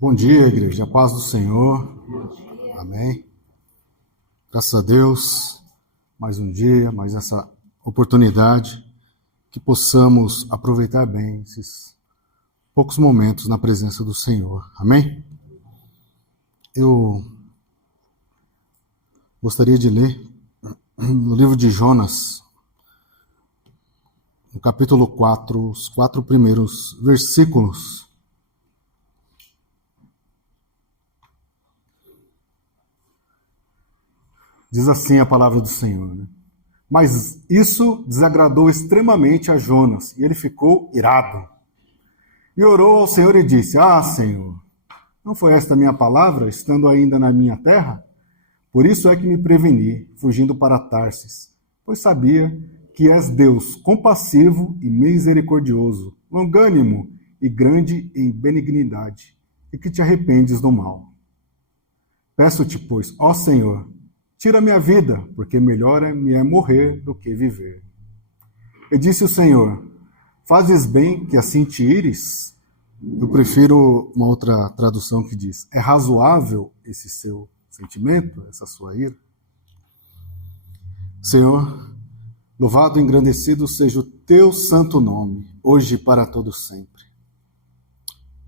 Bom dia, igreja. A paz do Senhor. Amém. Graças a Deus, mais um dia, mais essa oportunidade, que possamos aproveitar bem esses poucos momentos na presença do Senhor. Amém? Eu gostaria de ler no livro de Jonas, no capítulo 4, os 4 primeiros versículos. Diz assim a palavra do Senhor, né? Mas isso desagradou extremamente a Jonas, e ele ficou irado. E orou ao Senhor e disse: Senhor, não foi esta minha palavra, estando ainda na minha terra? Por isso é que me preveni, fugindo para Tarsis, pois sabia que és Deus compassivo e misericordioso, longânimo e grande em benignidade, e que te arrependes do mal. Peço-te, pois, ó Senhor, tira minha vida, porque melhor me é morrer do que viver. E disse o Senhor: fazes bem que assim te ires? Eu prefiro uma outra tradução que diz: é razoável esse seu sentimento, essa sua ira? Senhor, louvado e engrandecido seja o teu santo nome, hoje e para todo sempre.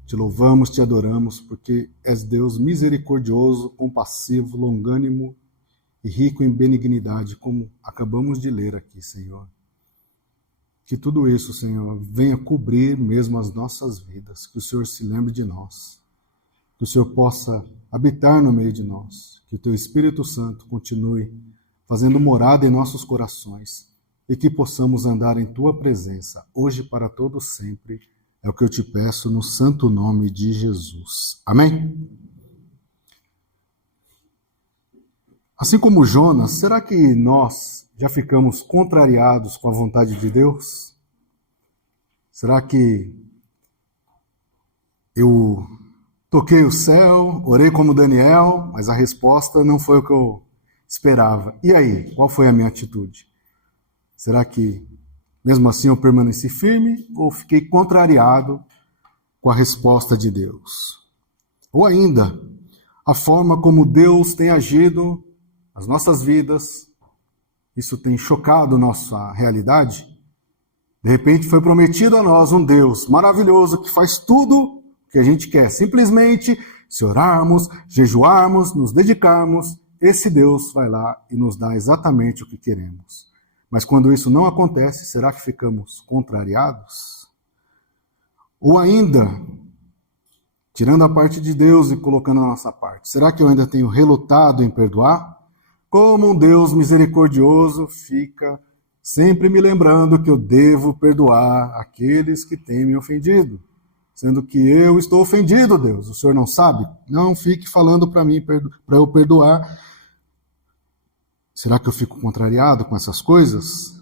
Te louvamos, te adoramos, porque és Deus misericordioso, compassivo, longânimo e rico em benignidade, como acabamos de ler aqui, Senhor. Que tudo isso, Senhor, venha cobrir mesmo as nossas vidas, que o Senhor se lembre de nós, que o Senhor possa habitar no meio de nós, que o Teu Espírito Santo continue fazendo morada em nossos corações e que possamos andar em Tua presença, hoje para todo sempre. É o que eu te peço no santo nome de Jesus. Amém? Assim como Jonas, será que nós já ficamos contrariados com a vontade de Deus? Será que eu toquei o céu, orei como Daniel, mas a resposta não foi o que eu esperava? E aí, qual foi a minha atitude? Será que mesmo assim eu permaneci firme ou fiquei contrariado com a resposta de Deus? Ou ainda, a forma como Deus tem agido as nossas vidas, isso tem chocado nossa realidade? De repente foi prometido a nós um Deus maravilhoso que faz tudo o que a gente quer. Simplesmente, se orarmos, jejuarmos, nos dedicarmos, esse Deus vai lá e nos dá exatamente o que queremos. Mas quando isso não acontece, será que ficamos contrariados? Ou ainda, tirando a parte de Deus e colocando a nossa parte, será que eu ainda tenho relutado em perdoar? Como um Deus misericordioso fica sempre me lembrando que eu devo perdoar aqueles que têm me ofendido. Sendo que eu estou ofendido, Deus. O Senhor não sabe? Não fique falando para mim para eu perdoar. Será que eu fico contrariado com essas coisas?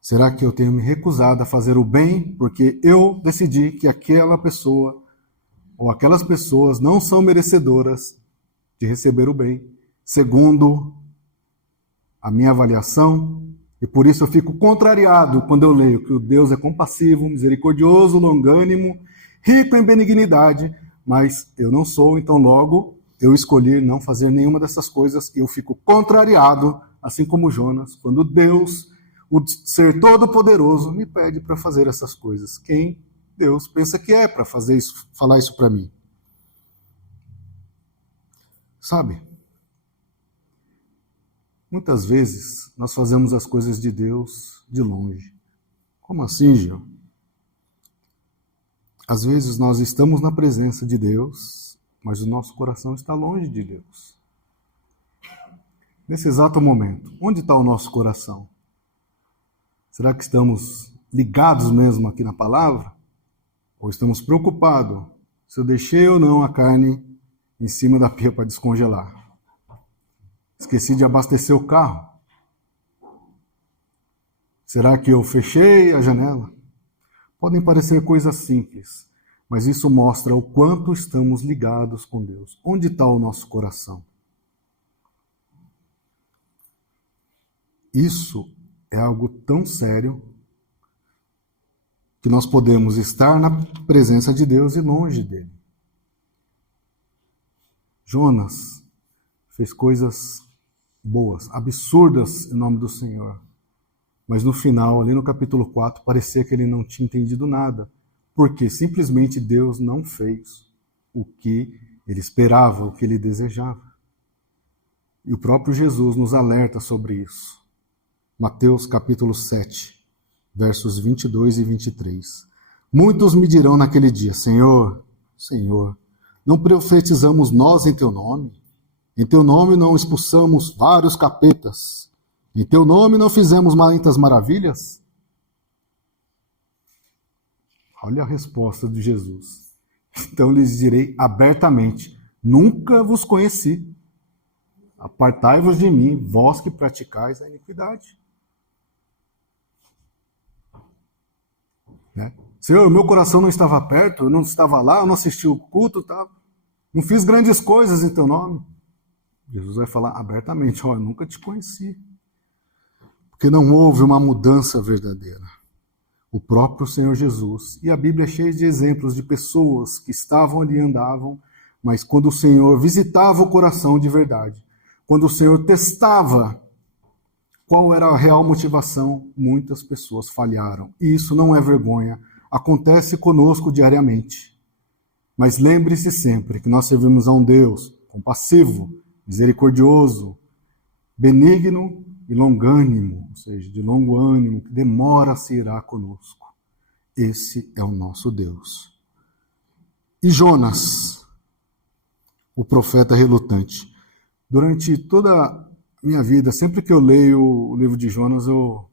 Será que eu tenho me recusado a fazer o bem porque eu decidi que aquela pessoa ou aquelas pessoas não são merecedoras de receber o bem, segundo a minha avaliação, e por isso eu fico contrariado quando eu leio que o Deus é compassivo, misericordioso, longânimo, rico em benignidade, mas eu não sou, então logo eu escolhi não fazer nenhuma dessas coisas e eu fico contrariado, assim como Jonas, quando Deus, o ser todo-poderoso, me pede para fazer essas coisas. Quem Deus pensa que é para fazer isso, falar isso para mim? Sabe? Muitas vezes nós fazemos as coisas de Deus de longe. Como assim, Gil? Às vezes nós estamos na presença de Deus, mas o nosso coração está longe de Deus. Nesse exato momento, onde está o nosso coração? Será que estamos ligados mesmo aqui na palavra? Ou estamos preocupados se eu deixei ou não a carne em cima da pia para descongelar? Esqueci de abastecer o carro. Será que eu fechei a janela? Podem parecer coisas simples, mas isso mostra o quanto estamos ligados com Deus. Onde está o nosso coração? Isso é algo tão sério que nós podemos estar na presença de Deus e longe dele. Jonas fez coisas boas, absurdas em nome do Senhor. Mas no final, ali no capítulo 4, parecia que ele não tinha entendido nada, porque simplesmente Deus não fez o que ele esperava, o que ele desejava. E o próprio Jesus nos alerta sobre isso. Mateus capítulo 7, versos 22 e 23. Muitos me dirão naquele dia: Senhor, Senhor, não profetizamos nós em teu nome? Em teu nome não expulsamos vários capetas? Em teu nome não fizemos muitas maravilhas? Olha a resposta de Jesus. Então lhes direi abertamente: nunca vos conheci. Apartai-vos de mim, vós que praticais a iniquidade. Né? Senhor, meu coração não estava perto, eu não estava lá, eu não assisti o culto, tá? Não fiz grandes coisas em teu nome. Jesus vai falar abertamente: eu nunca te conheci. Porque não houve uma mudança verdadeira. O próprio Senhor Jesus. E a Bíblia é cheia de exemplos de pessoas que estavam ali e andavam, mas quando o Senhor visitava o coração de verdade, quando o Senhor testava qual era a real motivação, muitas pessoas falharam. E isso não é vergonha. Acontece conosco diariamente. Mas lembre-se sempre que nós servimos a um Deus compassivo, misericordioso, benigno e longânimo, ou seja, de longo ânimo, que demora a se irar conosco. Esse é o nosso Deus. E Jonas, o profeta relutante. Durante toda a minha vida, sempre que eu leio o livro de Jonas, eu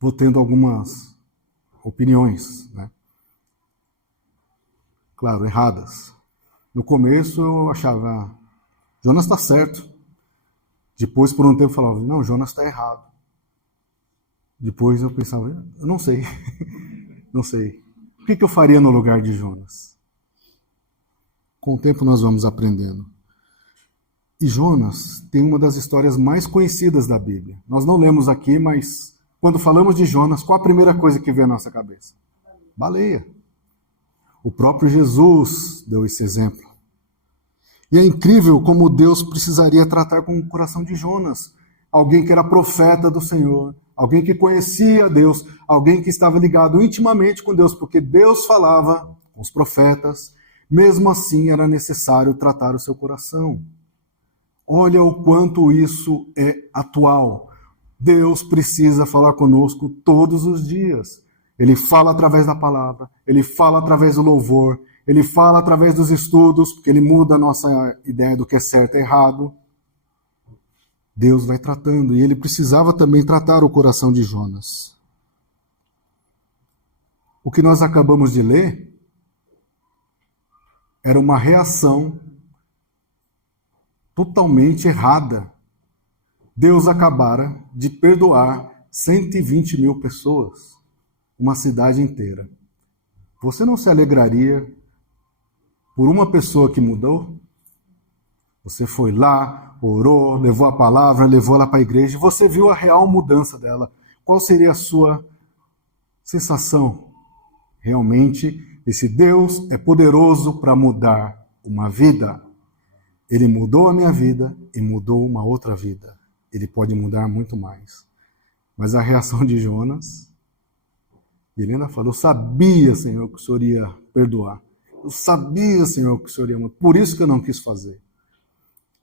vou tendo algumas opiniões, né? Claro, erradas. No começo eu achava, Jonas está certo. Depois, por um tempo, eu falava, não, Jonas está errado. Depois eu pensava, eu não sei. Não sei. O que eu faria no lugar de Jonas? Com o tempo nós vamos aprendendo. E Jonas tem uma das histórias mais conhecidas da Bíblia. Nós não lemos aqui, mas quando falamos de Jonas, qual a primeira coisa que vem à nossa cabeça? Baleia. O próprio Jesus deu esse exemplo. E é incrível como Deus precisaria tratar com o coração de Jonas. Alguém que era profeta do Senhor, alguém que conhecia Deus, alguém que estava ligado intimamente com Deus, porque Deus falava com os profetas, mesmo assim era necessário tratar o seu coração. Olha o quanto isso é atual. Deus precisa falar conosco todos os dias. Ele fala através da palavra, ele fala através do louvor, ele fala através dos estudos, porque ele muda a nossa ideia do que é certo e errado. Deus vai tratando, e ele precisava também tratar o coração de Jonas. O que nós acabamos de ler era uma reação totalmente errada. Deus acabara de perdoar 120 mil pessoas, uma cidade inteira. Você não se alegraria por uma pessoa que mudou? Você foi lá, orou, levou a palavra, levou ela para a igreja, e você viu a real mudança dela. Qual seria a sua sensação? Realmente, esse Deus é poderoso para mudar uma vida. Ele mudou a minha vida e mudou uma outra vida. Ele pode mudar muito mais. Mas a reação de Jonas, ele ainda falou, eu sabia, Senhor, que o Senhor ia perdoar. Eu sabia, Senhor, que o Senhor ia mudar. Por isso que eu não quis fazer.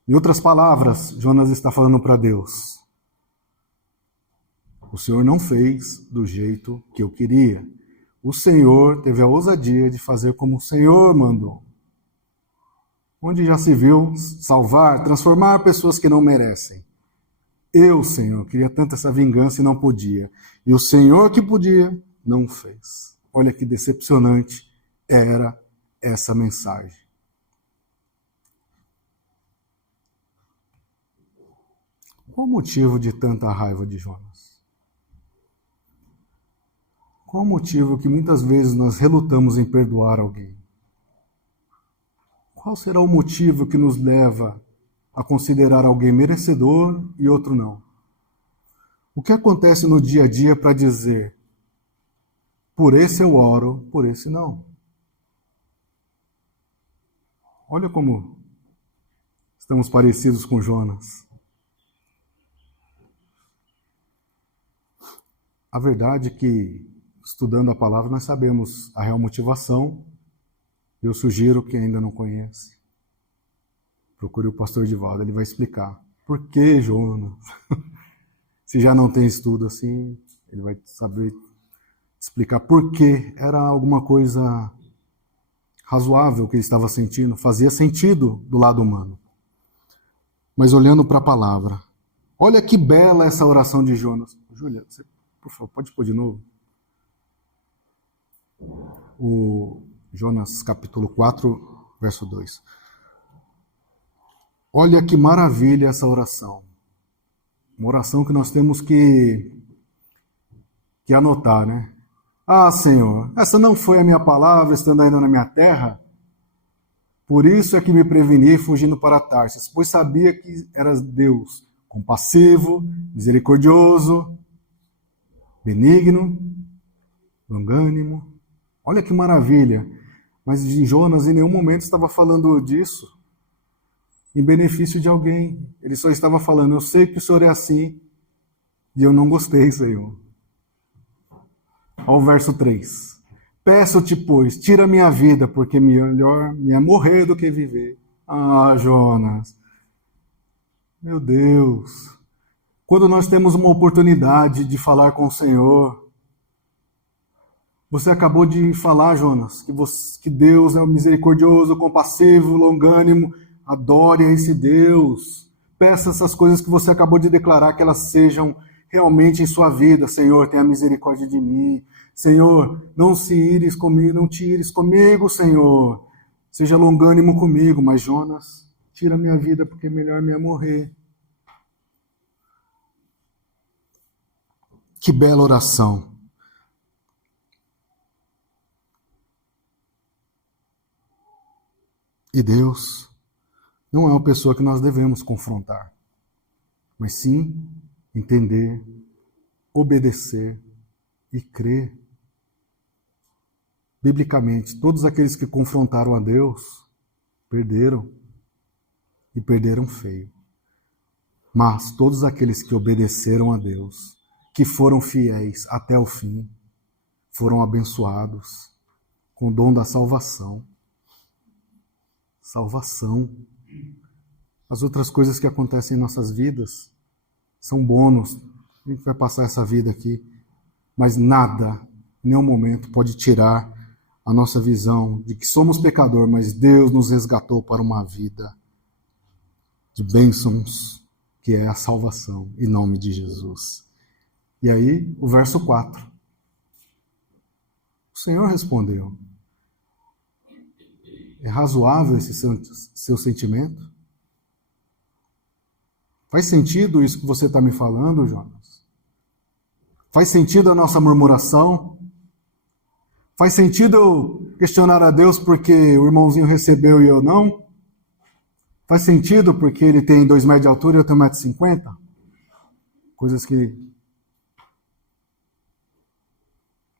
Em outras palavras, Jonas está falando para Deus, o Senhor não fez do jeito que eu queria. O Senhor teve a ousadia de fazer como o Senhor mandou. Onde já se viu salvar, transformar pessoas que não merecem. Eu, Senhor, queria tanto essa vingança e não podia. E o Senhor que podia, não fez. Olha que decepcionante era essa mensagem. Qual o motivo de tanta raiva de Jonas? Qual o motivo que muitas vezes nós relutamos em perdoar alguém? Qual será o motivo que nos leva a considerar alguém merecedor e outro não? O que acontece no dia a dia para dizer, por esse eu oro, por esse não? Olha como Estamos parecidos com Jonas. A verdade é que, estudando a palavra, nós sabemos a real motivação. Eu sugiro que ainda não conhece, procure o pastor Edivaldo, ele vai explicar. Por que Jonas? Se já não tem estudo assim, ele vai saber explicar por que. Era alguma coisa razoável que ele estava sentindo, fazia sentido do lado humano. Mas olhando para a palavra, olha que bela essa oração de Jonas. Júlia, você, por favor, pode pôr de novo? O Jonas capítulo 4, verso 2. Olha que maravilha essa oração. Uma oração que nós temos que anotar, né? Ah, Senhor, essa não foi a minha palavra estando ainda na minha terra? Por isso é que me preveni fugindo para Tarsis, pois sabia que eras Deus, compassivo, misericordioso, benigno, longânimo. Olha que maravilha. Mas Jonas em nenhum momento estava falando disso em benefício de alguém. Ele só estava falando, eu sei que o Senhor é assim, e eu não gostei, Senhor. Ao verso 3. Peço-te, pois, tira minha vida, porque melhor me é morrer do que viver. Ah, Jonas. Meu Deus. Quando nós temos uma oportunidade de falar com o Senhor, você acabou de falar, Jonas, que Deus é o misericordioso, compassivo, longânimo. Adore a esse Deus. Peça essas coisas que você acabou de declarar, que elas sejam realmente em sua vida. Senhor, tenha misericórdia de mim. Senhor, não te ires comigo, Senhor. Seja longânimo comigo. Mas Jonas, tira minha vida, porque melhor me é morrer. Que bela oração. E Deus não é uma pessoa que nós devemos confrontar, mas sim entender, obedecer e crer. Biblicamente, todos aqueles que confrontaram a Deus perderam, e perderam feio. Mas todos aqueles que obedeceram a Deus, que foram fiéis até o fim, foram abençoados com o dom da salvação. Salvação. As outras coisas que acontecem em nossas vidas são bônus. A gente vai passar essa vida aqui, mas nada, em nenhum momento, pode tirar a nossa visão de que somos pecadores, mas Deus nos resgatou para uma vida de bênçãos, que é a salvação, em nome de Jesus. E aí, o verso 4. O Senhor respondeu: é razoável esse seu sentimento? Faz sentido isso que você está me falando, Jonas? Faz sentido a nossa murmuração? Faz sentido eu questionar a Deus porque o irmãozinho recebeu e eu não? Faz sentido porque ele tem 2 metros de altura e eu tenho 1,50 m? Coisas que...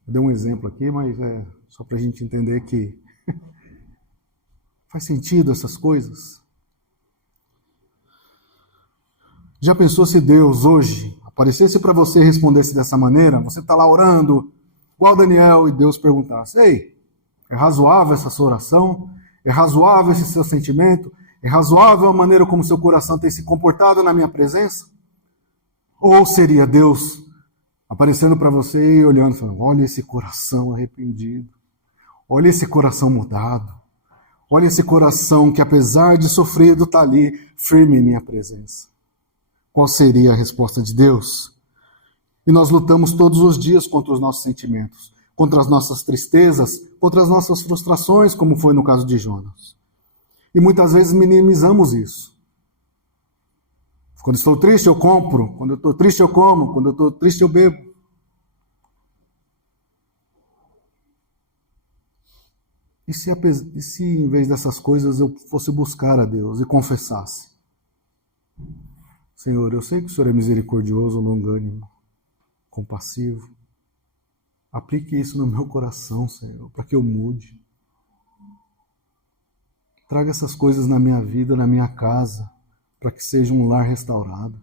Eu dei um exemplo aqui, mas é só para a gente entender que faz sentido essas coisas? Já pensou se Deus hoje aparecesse para você e respondesse dessa maneira? Você está lá orando, igual Daniel, e Deus perguntasse: ei, é razoável essa sua oração? É razoável esse seu sentimento? É razoável a maneira como seu coração tem se comportado na minha presença? Ou seria Deus aparecendo para você e olhando e falando: olha esse coração arrependido, olha esse coração mudado, olha esse coração que apesar de sofrido está ali firme em minha presença? Qual seria a resposta de Deus? E nós lutamos todos os dias contra os nossos sentimentos, contra as nossas tristezas, contra as nossas frustrações, como foi no caso de Jonas. E muitas vezes minimizamos isso. Quando estou triste, eu compro. Quando eu estou triste, eu como. Quando eu estou triste, eu bebo. E se em vez dessas coisas eu fosse buscar a Deus e confessasse: Senhor, eu sei que o Senhor é misericordioso, longânimo, compassivo. Aplique isso no meu coração, Senhor, para que eu mude. Traga essas coisas na minha vida, na minha casa. para que seja um lar restaurado.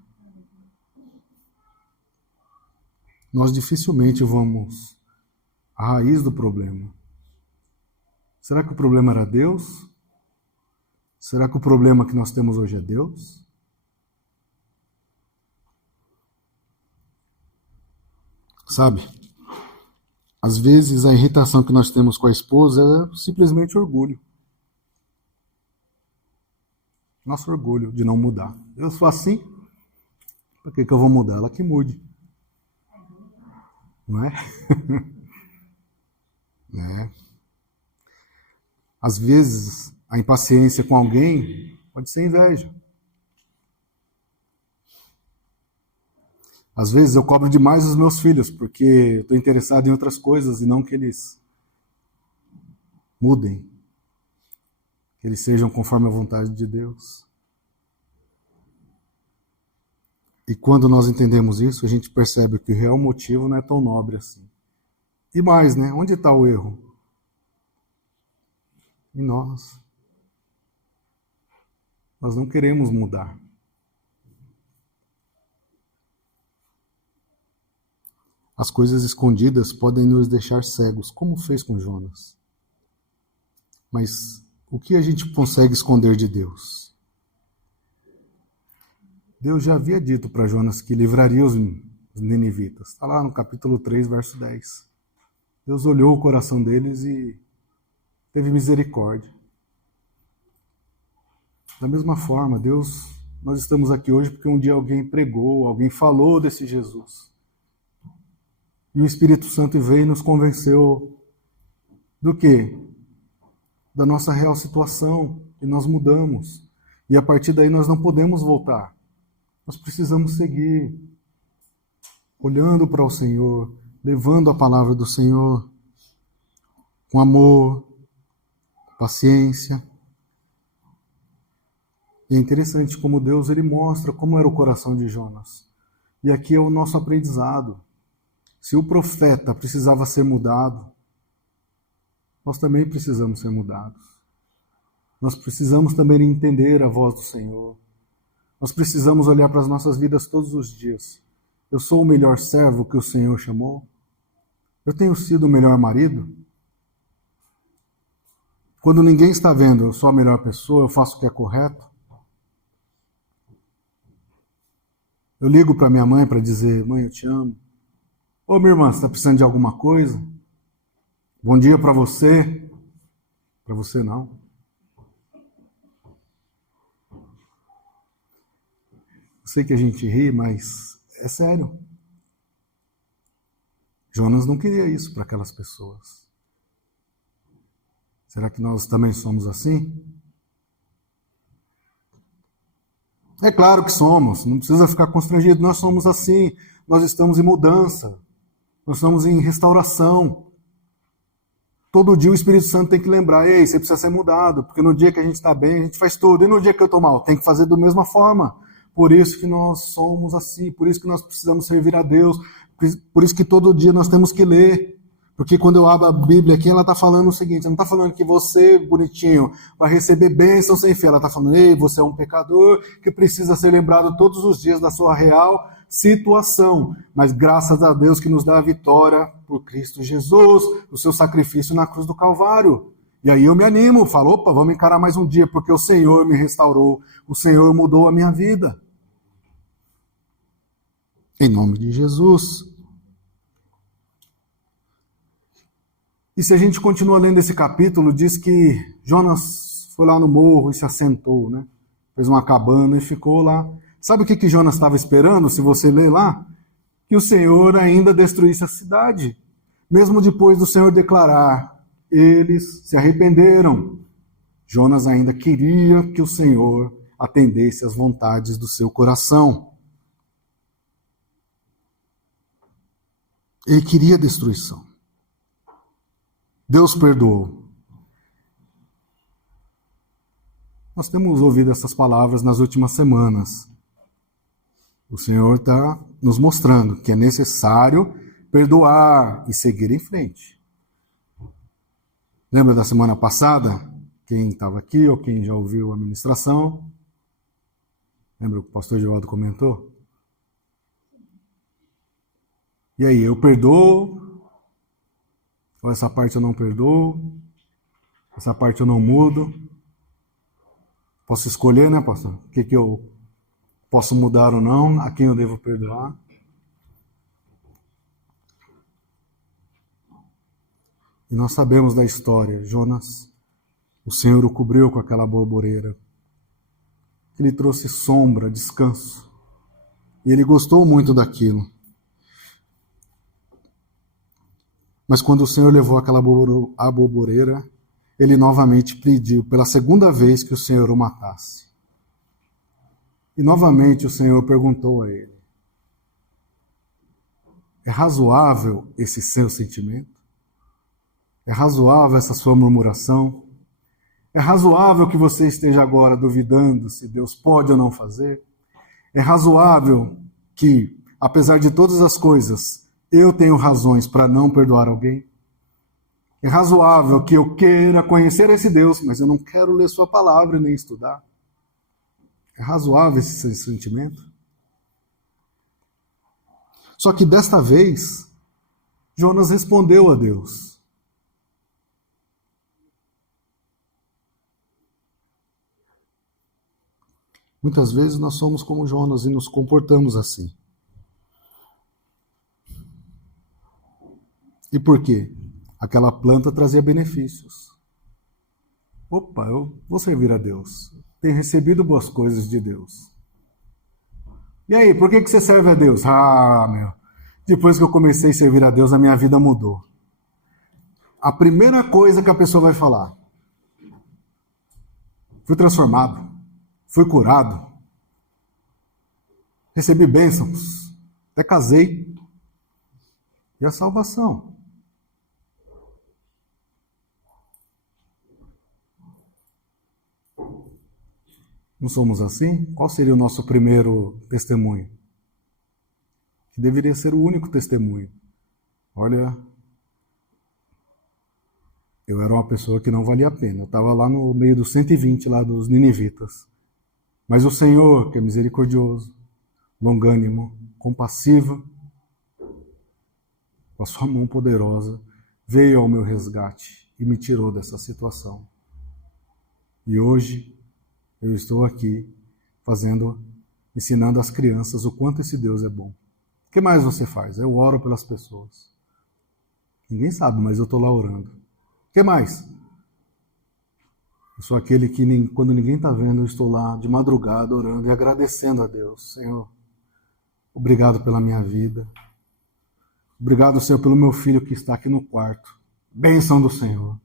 Nós dificilmente vamos à raiz do problema. Será que o problema era Deus? Será que o problema que nós temos hoje é Deus? Sabe, às vezes a irritação que nós temos com a esposa é simplesmente orgulho. Nosso orgulho de não mudar. Eu sou assim, por que eu vou mudar? Ela que mude. Não é? É. Às vezes, a impaciência com alguém pode ser inveja. Às vezes eu cobro demais os meus filhos, porque estou interessado em outras coisas e não que eles mudem. Que eles sejam conforme a vontade de Deus. E quando nós entendemos isso, a gente percebe que o real motivo não é tão nobre assim. E mais, né? Onde está o erro? Em nós. Nós não queremos mudar. As coisas escondidas podem nos deixar cegos, como fez com Jonas. Mas o que a gente consegue esconder de Deus? Deus já havia dito para Jonas que livraria os ninivitas. Está lá no capítulo 3, verso 10. Deus olhou o coração deles e teve misericórdia. Da mesma forma, nós estamos aqui hoje porque um dia alguém pregou, alguém falou desse Jesus. E o Espírito Santo veio e nos convenceu do quê? Da nossa real situação. E nós mudamos. E a partir daí nós não podemos voltar. Nós precisamos seguir olhando para o Senhor, levando a palavra do Senhor com amor, paciência. E é interessante como Deus ele mostra como era o coração de Jonas. E aqui é o nosso aprendizado. Se o profeta precisava ser mudado, nós também precisamos ser mudados. Nós precisamos também entender a voz do Senhor. Nós precisamos olhar para as nossas vidas todos os dias. Eu sou o melhor servo que o Senhor chamou? Eu tenho sido o melhor marido? Quando ninguém está vendo, eu sou a melhor pessoa, eu faço o que é correto? Eu ligo para minha mãe para dizer, mãe, eu te amo. Ô, minha irmã, você está precisando de alguma coisa? Bom dia para você. Para você não. Eu sei que a gente ri, mas é sério. Jonas não queria isso para aquelas pessoas. Será que nós também somos assim? É claro que somos, não precisa ficar constrangido. Nós somos assim, nós estamos em mudança. Nós estamos em restauração. Todo dia o Espírito Santo tem que lembrar, ei, você precisa ser mudado, porque no dia que a gente está bem, a gente faz tudo, e no dia que eu estou mal, tem que fazer da mesma forma. Por isso que nós somos assim, por isso que nós precisamos servir a Deus, por isso que todo dia nós temos que ler. Porque quando eu abro a Bíblia aqui, ela está falando o seguinte, não está falando que você, bonitinho, vai receber bênção sem fé, ela está falando, ei, você é um pecador que precisa ser lembrado todos os dias da sua real situação, mas graças a Deus que nos dá a vitória por Cristo Jesus, o seu sacrifício na cruz do Calvário. E aí eu me animo, falo, opa, vamos encarar mais um dia, porque o Senhor me restaurou, o Senhor mudou a minha vida. Em nome de Jesus. E se a gente continua lendo esse capítulo, diz que Jonas foi lá no morro e se assentou, né? Fez uma cabana e ficou lá. Sabe o que Jonas estava esperando, se você ler lá? Que o Senhor ainda destruísse a cidade. Mesmo depois do Senhor declarar, eles se arrependeram. Jonas ainda queria que o Senhor atendesse às vontades do seu coração. Ele queria destruição. Deus perdoou. Nós temos ouvido essas palavras nas últimas semanas. O Senhor está nos mostrando que é necessário perdoar e seguir em frente. Lembra da semana passada? Quem estava aqui ou quem já ouviu a ministração? Lembra o que o pastor Givaldo comentou? E aí, eu perdoo? Ou essa parte eu não perdoo? Essa parte eu não mudo? Posso escolher, né, pastor? O que eu posso mudar ou não? A quem eu devo perdoar? E nós sabemos da história. Jonas, o Senhor o cobriu com aquela borboreira. Ele trouxe sombra, descanso. E ele gostou muito daquilo. Mas quando o Senhor levou aquela borboreira, ele novamente pediu pela segunda vez que o Senhor o matasse. E novamente o Senhor perguntou a ele: é razoável esse seu sentimento? É razoável essa sua murmuração? É razoável que você esteja agora duvidando se Deus pode ou não fazer? É razoável que, apesar de todas as coisas, eu tenho razões para não perdoar alguém? É razoável que eu queira conhecer esse Deus, mas eu não quero ler sua palavra nem estudar? É razoável esse sentimento? Só que desta vez, Jonas respondeu a Deus. Muitas vezes nós somos como Jonas e nos comportamos assim. E por quê? Aquela planta trazia benefícios. Opa, eu vou servir a Deus. Tenho recebido boas coisas de Deus. E aí, por que você serve a Deus? Depois que eu comecei a servir a Deus, a minha vida mudou. A primeira coisa que a pessoa vai falar: fui transformado, fui curado, recebi bênçãos, até casei. E a salvação? Não somos assim? Qual seria o nosso primeiro testemunho? Que deveria ser o único testemunho. Olha, eu era uma pessoa que não valia a pena. Eu estava lá no meio dos 120 lá dos ninivitas. Mas o Senhor, que é misericordioso, longânimo, compassivo, com a sua mão poderosa, veio ao meu resgate e me tirou dessa situação. E hoje eu estou aqui ensinando às crianças o quanto esse Deus é bom. O que mais você faz? Eu oro pelas pessoas. Ninguém sabe, mas eu estou lá orando. O que mais? Eu sou aquele que, quando ninguém está vendo, eu estou lá de madrugada orando e agradecendo a Deus. Senhor, obrigado pela minha vida. Obrigado, Senhor, pelo meu filho que está aqui no quarto. Bênção do Senhor.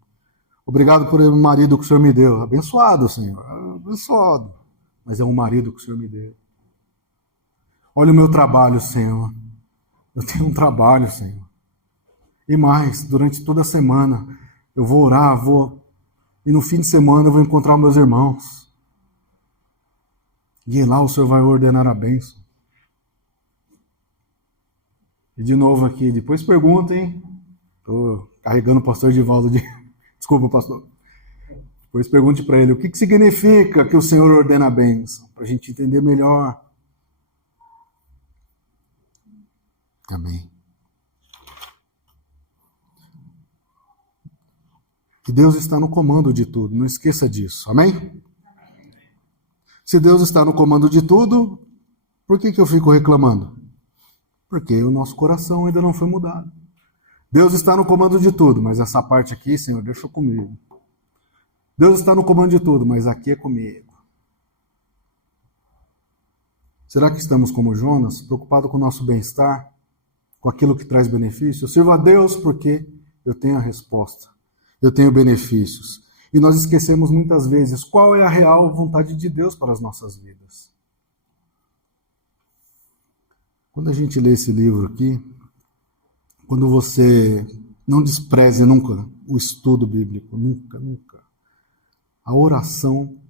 Obrigado por o marido que o Senhor me deu. Abençoado, Senhor. Abençoado. Mas é um marido que o Senhor me deu. Olha o meu trabalho, Senhor. Eu tenho um trabalho, Senhor. E mais, durante toda a semana, eu vou orar, e no fim de semana eu vou encontrar meus irmãos. E lá o Senhor vai ordenar a bênção. E de novo aqui, depois perguntem. Estou carregando o pastor Givaldo de... Desculpa, pastor. Depois pergunte para ele o que significa que o Senhor ordena a bênção, para a gente entender melhor. Amém. Que Deus está no comando de tudo, não esqueça disso. Amém? Se Deus está no comando de tudo, por que eu fico reclamando? Porque o nosso coração ainda não foi mudado. Deus está no comando de tudo, mas essa parte aqui, Senhor, deixa comigo. Deus está no comando de tudo, mas aqui é comigo. Será que estamos como Jonas, preocupados com o nosso bem-estar, com aquilo que traz benefício? Eu sirvo a Deus porque eu tenho a resposta, eu tenho benefícios. E nós esquecemos muitas vezes qual é a real vontade de Deus para as nossas vidas. Quando a gente lê esse livro aqui, quando você não despreze nunca o estudo bíblico, nunca, nunca. A oração,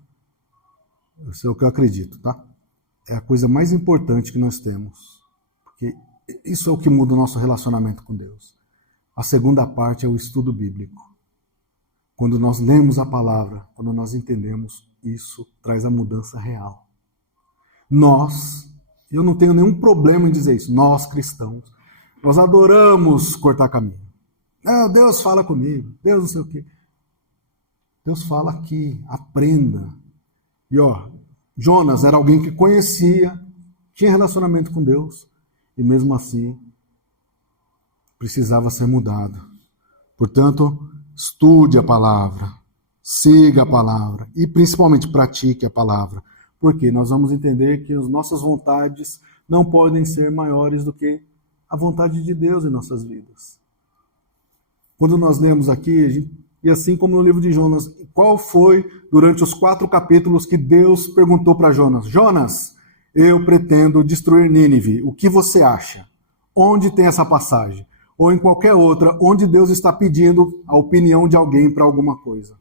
isso é o que eu acredito, tá? É a coisa mais importante que nós temos. Porque isso é o que muda o nosso relacionamento com Deus. A segunda parte é o estudo bíblico. Quando nós lemos a palavra, quando nós entendemos, isso traz a mudança real. Nós, eu não tenho nenhum problema em dizer isso, nós cristãos, nós adoramos cortar caminho. Não, Deus fala comigo, Deus não sei o quê. Deus fala aqui, aprenda. E Jonas era alguém que conhecia, tinha relacionamento com Deus, e mesmo assim precisava ser mudado. Portanto, estude a palavra, siga a palavra e principalmente pratique a palavra, porque nós vamos entender que as nossas vontades não podem ser maiores do que a vontade de Deus em nossas vidas. Quando nós lemos aqui, e assim como no livro de Jonas, qual foi, durante os 4 capítulos, que Deus perguntou para Jonas? Jonas, eu pretendo destruir Nínive, o que você acha? Onde tem essa passagem? Ou em qualquer outra, onde Deus está pedindo a opinião de alguém para alguma coisa.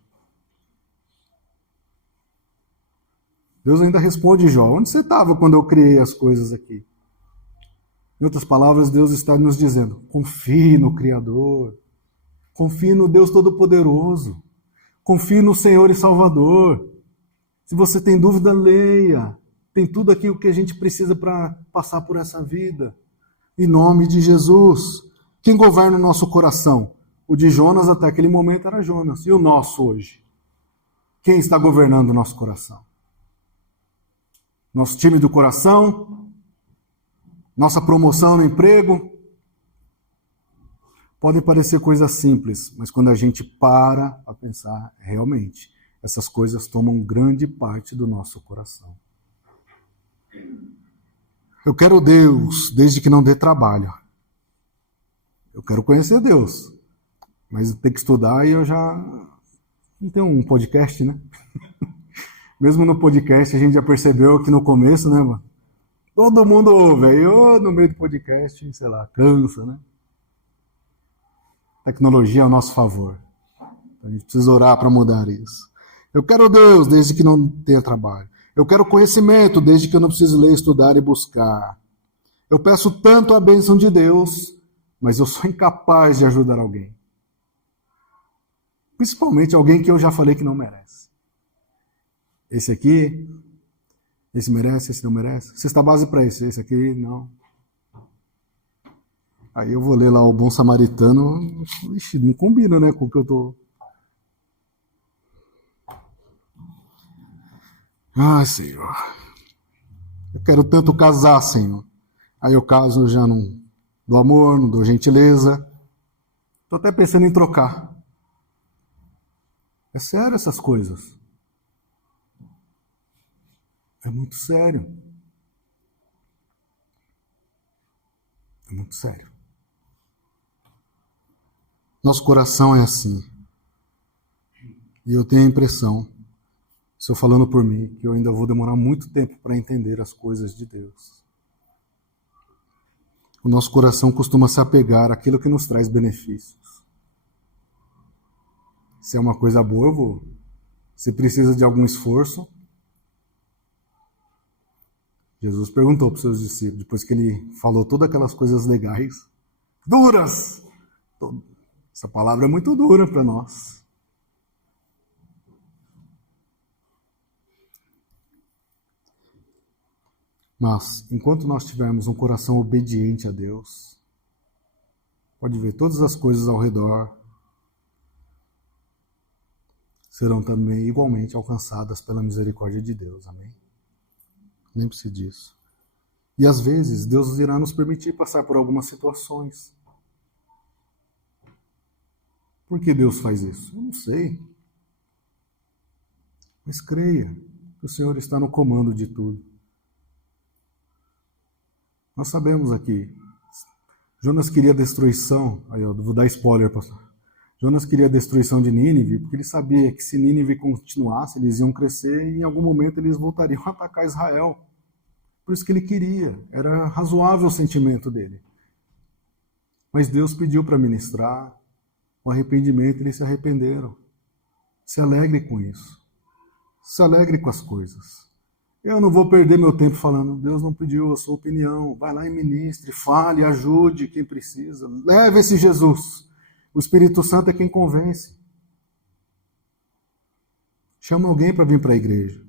Deus ainda responde, Jó, onde você estava quando eu criei as coisas aqui? Em outras palavras, Deus está nos dizendo, confie no Criador, confie no Deus Todo-Poderoso, confie no Senhor e Salvador. Se você tem dúvida, leia. Tem tudo aquilo que a gente precisa para passar por essa vida. Em nome de Jesus. Quem governa o nosso coração? O de Jonas até aquele momento era Jonas. E o nosso hoje? Quem está governando o nosso coração? Nosso time do coração? Nossa promoção no emprego? Podem parecer coisas simples, mas quando a gente para pensar, realmente, essas coisas tomam grande parte do nosso coração. Eu quero Deus, desde que não dê trabalho. Eu quero conhecer Deus, mas tem que estudar e eu já... Não tem um podcast, né? Mesmo no podcast a gente já percebeu que no começo, né, mano? Todo mundo ouve, aí no meio do podcast, sei lá, cansa, né? Tecnologia ao nosso favor. A gente precisa orar para mudar isso. Eu quero Deus, desde que não tenha trabalho. Eu quero conhecimento, desde que eu não precise ler, estudar e buscar. Eu peço tanto a bênção de Deus, mas eu sou incapaz de ajudar alguém. Principalmente alguém que eu já falei que não merece. Esse aqui, esse merece, esse não merece. Cesta base para esse aqui não. Aí eu vou ler lá o Bom Samaritano, ixi, não combina, né, com o que eu tô... Ai, Senhor, eu quero tanto casar, Senhor. Aí eu caso, eu já não dou amor, não dou gentileza. Tô até pensando em trocar. É sério essas coisas. É muito sério. É muito sério. Nosso coração é assim. E eu tenho a impressão, estou falando por mim, que eu ainda vou demorar muito tempo para entender as coisas de Deus. O nosso coração costuma se apegar àquilo que nos traz benefícios. Se é uma coisa boa, eu vou. Se precisa de algum esforço. Jesus perguntou para os seus discípulos, depois que ele falou todas aquelas coisas legais, duras! Essa palavra é muito dura para nós. Mas, enquanto nós tivermos um coração obediente a Deus, pode ver, todas as coisas ao redor serão também igualmente alcançadas pela misericórdia de Deus. Amém? Lembre-se disso. E às vezes, Deus irá nos permitir passar por algumas situações. Por que Deus faz isso? Eu não sei. Mas creia que o Senhor está no comando de tudo. Nós sabemos aqui, Jonas queria a destruição, aí eu vou dar spoiler, pastor. Jonas queria a destruição de Nínive, porque ele sabia que se Nínive continuasse, eles iam crescer e em algum momento eles voltariam a atacar Israel. Por isso que ele queria, era razoável o sentimento dele. Mas Deus pediu para ministrar o arrependimento, eles se arrependeram. Se alegre com isso. Se alegre com as coisas. Eu não vou perder meu tempo falando, Deus não pediu a sua opinião, vai lá e ministre, fale, ajude quem precisa, leve esse Jesus. O Espírito Santo é quem convence. Chama alguém para vir para a igreja.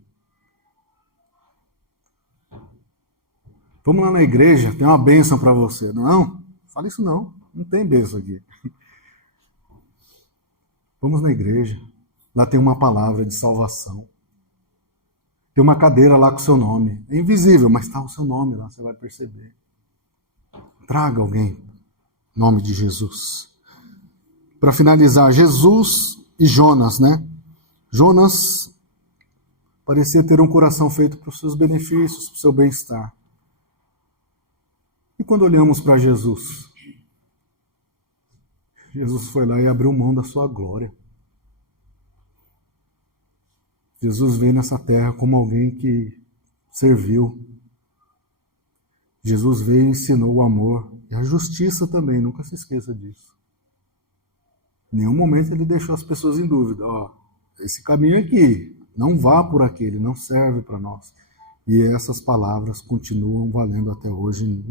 Vamos lá na igreja, tem uma bênção para você. Não, fala isso não, não tem bênção aqui. Vamos na igreja, lá tem uma palavra de salvação. Tem uma cadeira lá com o seu nome. É invisível, mas está o seu nome lá, você vai perceber. Traga alguém, em nome de Jesus. Para finalizar, Jesus e Jonas, né? Jonas parecia ter um coração feito para os seus benefícios, para o seu bem-estar. E quando olhamos para Jesus, Jesus foi lá e abriu mão da sua glória. Jesus veio nessa terra como alguém que serviu. Jesus veio e ensinou o amor e a justiça também, nunca se esqueça disso. Em nenhum momento ele deixou as pessoas em dúvida. Esse caminho aqui, não vá por aquele, não serve para nós. E essas palavras continuam valendo até hoje.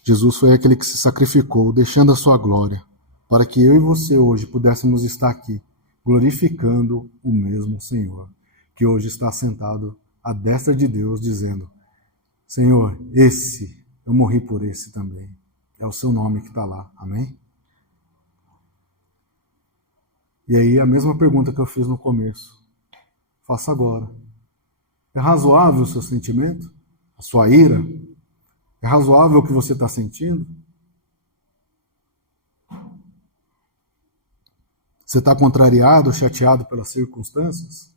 Jesus foi aquele que se sacrificou, deixando a sua glória, para que eu e você hoje pudéssemos estar aqui, glorificando o mesmo Senhor, que hoje está sentado à destra de Deus, dizendo: Senhor, eu morri por esse também. É o seu nome que está lá, amém? E aí a mesma pergunta que eu fiz no começo, faça agora. É razoável o seu sentimento? A sua ira? É razoável o que você está sentindo? Você está contrariado, chateado pelas circunstâncias?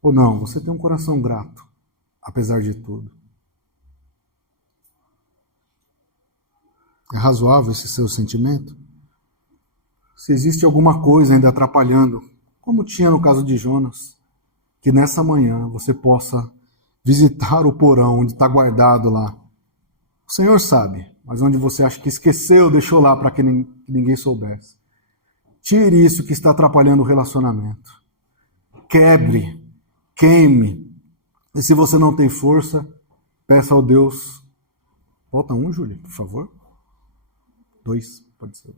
Ou não? Você tem um coração grato, apesar de tudo. É razoável esse seu sentimento? Se existe alguma coisa ainda atrapalhando, como tinha no caso de Jonas, que nessa manhã você possa visitar o porão onde está guardado lá. O Senhor sabe, mas onde você acha que esqueceu, deixou lá para que ninguém soubesse. Tire isso que está atrapalhando o relacionamento. Quebre, queime. E se você não tem força, peça ao Deus. Volta um, Júlio, por favor. 2, pode ser.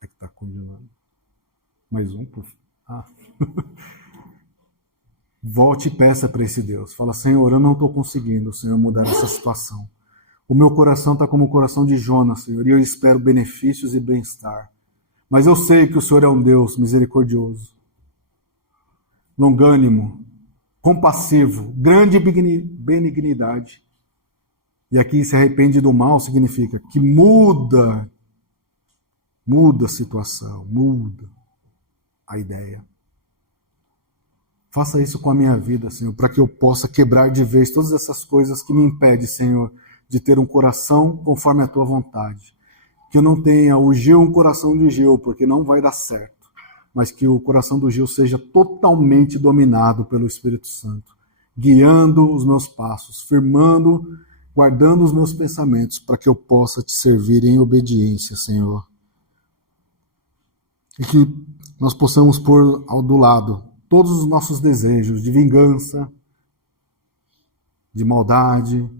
É que está congelando. Mais um, por favor. Volte e peça para esse Deus. Fala: Senhor, eu não estou conseguindo, Senhor, mudar essa situação. O meu coração está como o coração de Jonas, Senhor, e eu espero benefícios e bem-estar. Mas eu sei que o Senhor é um Deus misericordioso, longânimo, compassivo, grande benignidade. E aqui se arrepende do mal significa que muda a situação, muda a ideia. Faça isso com a minha vida, Senhor, para que eu possa quebrar de vez todas essas coisas que me impedem, Senhor, de ter um coração conforme a Tua vontade. Que eu não tenha o Gil um coração de Gil, porque não vai dar certo. Mas que o coração do Gil seja totalmente dominado pelo Espírito Santo, guiando os meus passos, firmando, guardando os meus pensamentos, para que eu possa Te servir em obediência, Senhor. E que nós possamos pôr do lado todos os nossos desejos de vingança, de maldade,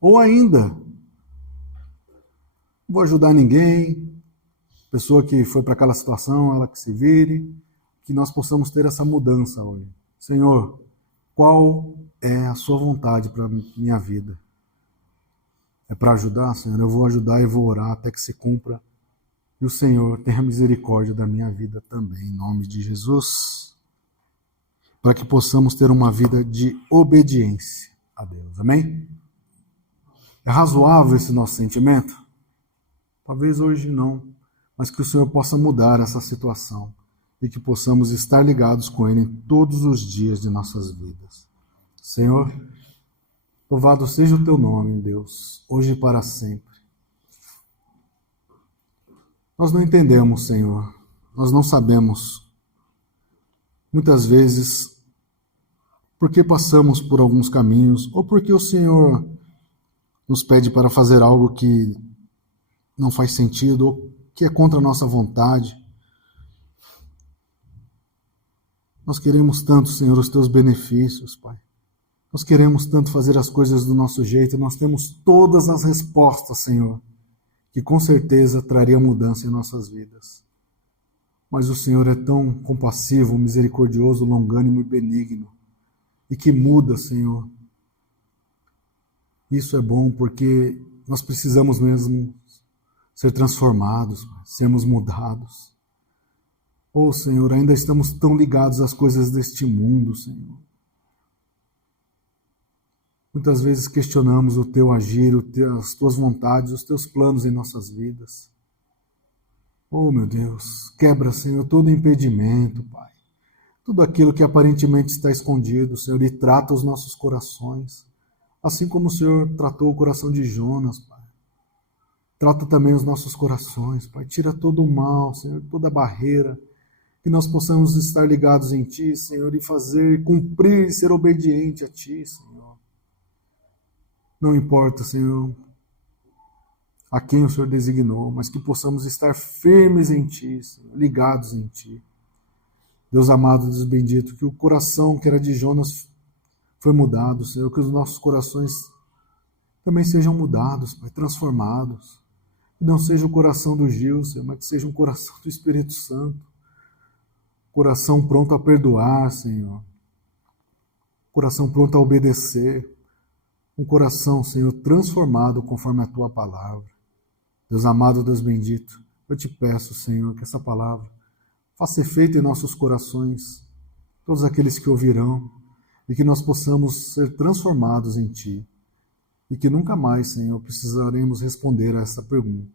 ou ainda, não vou ajudar ninguém, pessoa que foi para aquela situação, ela que se vire, que nós possamos ter essa mudança hoje. Senhor, qual é a sua vontade para a minha vida? É para ajudar, Senhor? Eu vou ajudar e vou orar até que se cumpra. E o Senhor tenha misericórdia da minha vida também, em nome de Jesus, para que possamos ter uma vida de obediência a Deus. Amém? É razoável esse nosso sentimento? Talvez hoje não, mas que o Senhor possa mudar essa situação e que possamos estar ligados com Ele em todos os dias de nossas vidas. Senhor, louvado seja o Teu nome, Deus, hoje e para sempre. Nós não entendemos, Senhor, nós não sabemos, muitas vezes, por que passamos por alguns caminhos, ou porque o Senhor nos pede para fazer algo que não faz sentido, ou que é contra a nossa vontade. Nós queremos tanto, Senhor, os Teus benefícios, Pai. Nós queremos tanto fazer as coisas do nosso jeito, nós temos todas as respostas, Senhor, que com certeza traria mudança em nossas vidas. Mas o Senhor é tão compassivo, misericordioso, longânimo e benigno, e que muda, Senhor. Isso é bom porque nós precisamos mesmo ser transformados, sermos mudados. Oh, Senhor, ainda estamos tão ligados às coisas deste mundo, Senhor. Muitas vezes questionamos o Teu agir, as Tuas vontades, os Teus planos em nossas vidas. Oh, meu Deus, quebra, Senhor, todo impedimento, Pai. Tudo aquilo que aparentemente está escondido, Senhor, e trata os nossos corações. Assim como o Senhor tratou o coração de Jonas, Pai. Trata também os nossos corações, Pai. Tira todo o mal, Senhor, toda barreira. Que nós possamos estar ligados em Ti, Senhor, e fazer, cumprir, ser obediente a Ti, Senhor. Não importa, Senhor, a quem o Senhor designou, mas que possamos estar firmes em Ti, Senhor, ligados em Ti. Deus amado, Deus bendito, que o coração que era de Jonas foi mudado, Senhor, que os nossos corações também sejam mudados, Pai, transformados. Que não seja o coração do Gil, Senhor, mas que seja um coração do Espírito Santo. Coração pronto a perdoar, Senhor. Coração pronto a obedecer. Um coração, Senhor, transformado conforme a Tua palavra. Deus amado, Deus bendito, eu te peço, Senhor, que essa palavra faça efeito em nossos corações, todos aqueles que ouvirão, e que nós possamos ser transformados em Ti, e que nunca mais, Senhor, precisaremos responder a essa pergunta,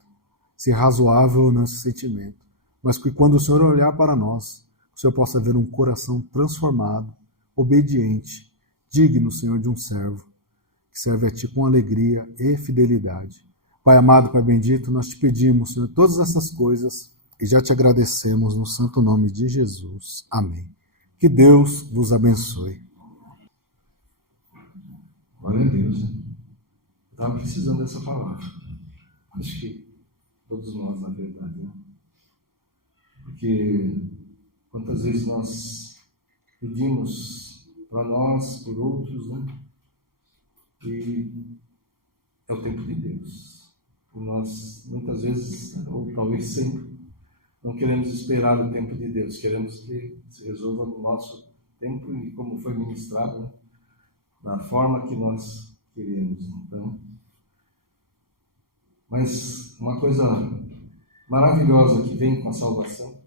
se é razoável ou não esse sentimento, mas que quando o Senhor olhar para nós, o Senhor possa ver um coração transformado, obediente, digno, Senhor, de um servo, que serve a Ti com alegria e fidelidade. Pai amado, Pai bendito, nós te pedimos, Senhor, todas essas coisas e já te agradecemos no santo nome de Jesus. Amém. Que Deus vos abençoe. Glória a Deus, né? Eu estava precisando dessa palavra. Acho que todos nós, na verdade, né? Porque quantas vezes nós pedimos para nós, por outros, né? E é o tempo de Deus. E nós, muitas vezes, ou talvez sempre, não queremos esperar o tempo de Deus. Queremos que se resolva no nosso tempo e como foi ministrado, né? Da forma que nós queremos. Então, mas uma coisa maravilhosa que vem com a salvação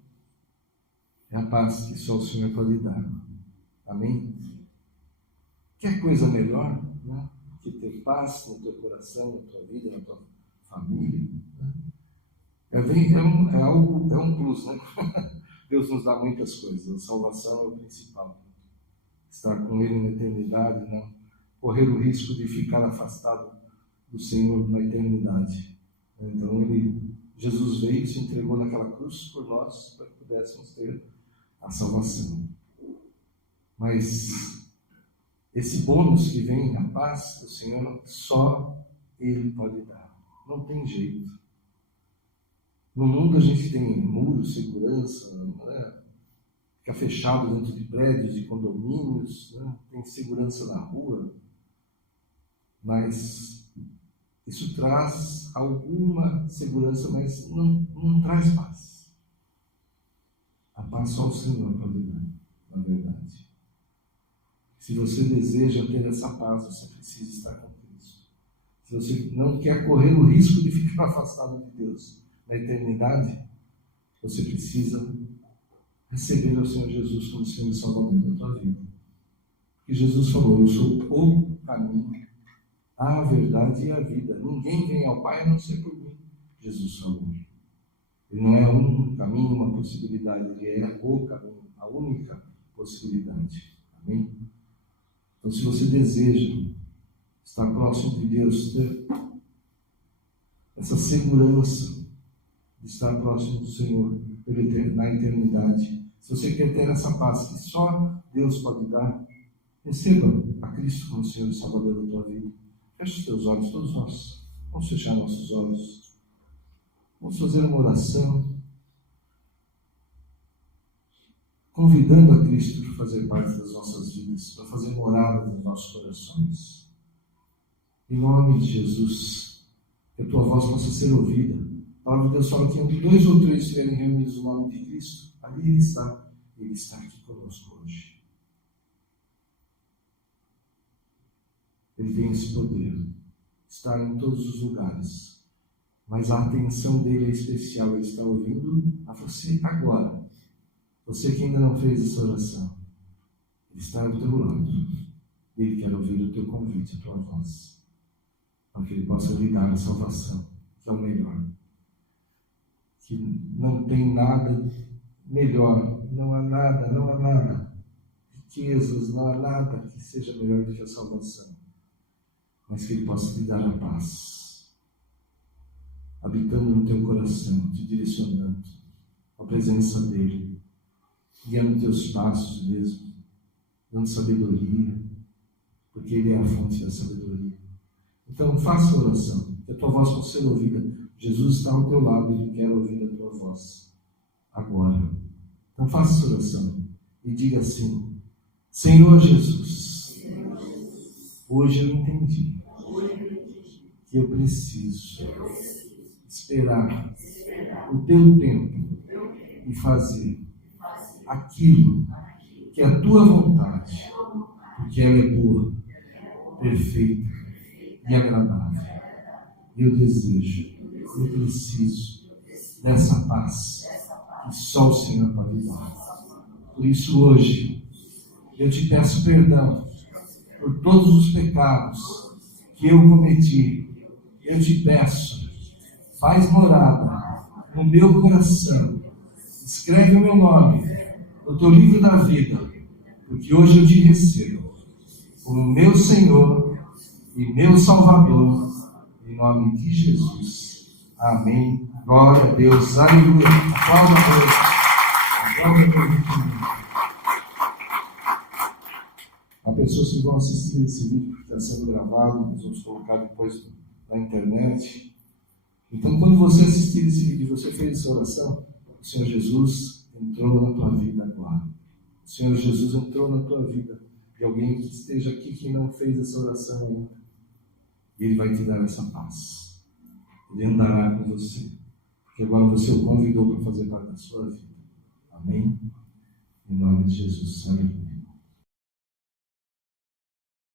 é a paz que só o Senhor pode dar. Amém? Quer coisa melhor, né? Que ter paz no teu coração, na tua vida, na tua família, né? É um plus, né? Deus nos dá muitas coisas, a salvação é o principal. Estar com Ele na eternidade, não correr o risco de ficar afastado do Senhor na eternidade. Então Jesus veio e se entregou naquela cruz por nós, para que pudéssemos ter a salvação. Mas esse bônus que vem, a paz do Senhor, só Ele pode dar. Não tem jeito. No mundo a gente tem muros, segurança, né? Fica fechado dentro de prédios, de condomínios, né? Tem segurança na rua, mas isso traz alguma segurança, mas não traz paz. A paz só o Senhor pode dar, na verdade. Se você deseja ter essa paz, você precisa estar com Cristo. Se você não quer correr o risco de ficar afastado de Deus na eternidade, você precisa receber o Senhor Jesus como Senhor e Salvador da tua vida. Porque Jesus falou: eu sou o caminho, a verdade e a vida. Ninguém vem ao Pai a não ser por mim. Jesus falou. Ele não é um caminho, uma possibilidade, ele é o caminho, a única possibilidade. Amém? Então, se você deseja estar próximo de Deus, ter essa segurança de estar próximo do Senhor na eternidade, se você quer ter essa paz que só Deus pode dar, receba a Cristo como Senhor e Salvador da tua vida. Feche os teus olhos, todos nós. Vamos fechar nossos olhos. Vamos fazer uma oração, convidando a Cristo para fazer parte das nossas vidas, para fazer morada nos nossos corações. Em nome de Jesus, que a tua voz possa ser ouvida palavra de Deus fala que onde 2 ou 3 estiverem reunidos no nome de Cristo, ali Ele está. Ele está aqui conosco hoje. Ele tem esse poder, está em todos os lugares, mas a atenção dele é especial. Ele está ouvindo a você agora. Você que ainda não fez essa oração, Ele está ao teu lado. Ele quer ouvir o teu convite, a tua voz, para que Ele possa lhe dar a salvação, que é o melhor. Que não tem nada melhor, não há nada, riquezas, não há nada que seja melhor do que a salvação, mas que Ele possa te dar a paz, habitando no teu coração, te direcionando, a presença dEle, guiando teus passos mesmo, dando sabedoria, porque Ele é a fonte da sabedoria. Então faça a oração, que a tua voz possa ser ouvida. Jesus está ao teu lado e Ele quer ouvir a tua voz agora. Então faça essa oração e diga assim: Senhor Jesus, hoje eu entendi que eu preciso esperar o teu tempo e fazer aquilo que é a tua vontade, porque ela é boa, perfeita e agradável. Eu desejo, eu preciso dessa paz que só o Senhor pode dar. Por isso hoje eu te peço perdão por todos os pecados que eu cometi. Eu te peço, faz morada no meu coração, escreve o meu nome no teu livro da vida, porque hoje eu te recebo como meu Senhor e meu Salvador, em nome de Jesus. Amém. Glória a Deus. Aleluia. Aplauda a Deus. Aplauda a Deus. Há pessoas que vão assistir esse vídeo que está sendo gravado, nós vamos colocar depois na internet. Então, quando você assistir esse vídeo e você fez essa oração, o Senhor Jesus entrou na tua vida agora. O Senhor Jesus entrou na tua vida. E alguém que esteja aqui que não fez essa oração ainda, Ele vai te dar essa paz. Ele andará com você. Porque agora você o convidou para fazer parte da sua vida. Amém? Em nome de Jesus. Amém.